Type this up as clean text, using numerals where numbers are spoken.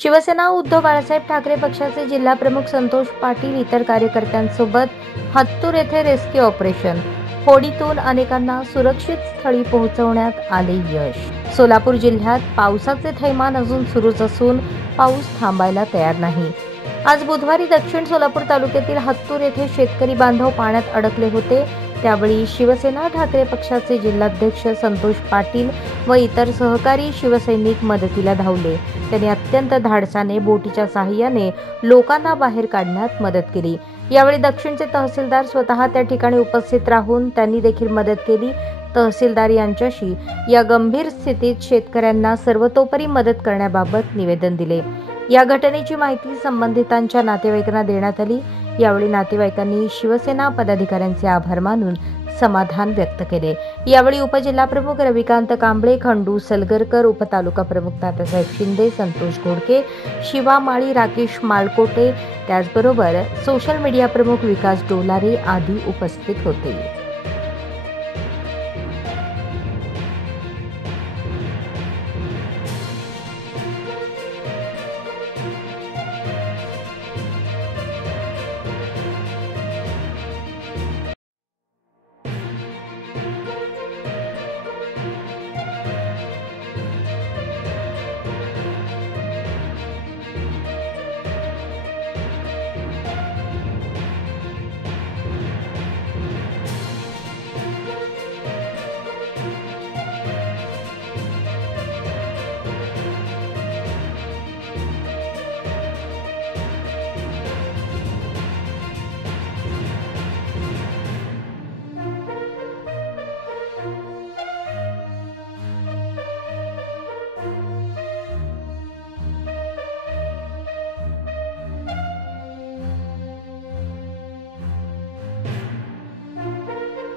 शिवसेना उद्धव बाळासाहेब ठाकरे पक्षाचे जिल्हा प्रमुख संतोष पाटील इतर कार्यकर्त्यांसोबत हत्तूर येथे रेस्क्यू ऑपरेशन. होडीतून अनेकांना सुरक्षित स्थळी पोहोचवण्यात आले यश. सोलापूर जिल्ह्यात पावसाचे थैमान अजून सुरूच असून पाऊस थांबायला तयार नाही. आज बुधवारी दक्षिण सोलापूर तालुक्यातील हत्तूर येथे शेतकरी बांधव पाण्यात अडकले होते. त्यावेळी शिवसेना ठाकरे पक्षाचे जिल्हाध्यक्ष संतोष पाटील व इतर सहकारी शिवसैनिक मदतीला धावले. त्यांनी अत्यंत धाडसाने बोटीच्या साहाय्याने लोकांना बाहेर काढण्यात मदत केली. यावेळी दक्षिणचे तहसीलदार स्वतः त्या ठिकाणी उपस्थित राहून त्यांनी देखील मदत केली. तहसीलदार यांच्याशी या गंभीर स्थितीत शेतकऱ्यांना सर्वतोपरी मदत करण्याबाबत निवेदन दिले. या घटनेची माहिती संबंधितांच्या नातेवाईकांना देण्यात आली. यावेळी नातेवाईकांनी शिवसेना पदाधिकाऱ्यांचे आभार मानून समाधान व्यक्त केले. यावेळी उपजिल्हाप्रमुख रविकांत कांबळे, खंडू सलगरकर, उपतालुका प्रमुख तात्यासाहेब शिंदे, संतोष घोडके, शिवा माळी, राकेश मालकोटे, त्याचबरोबर सोशल मीडिया प्रमुख विकास डोलारे आदी उपस्थित होते.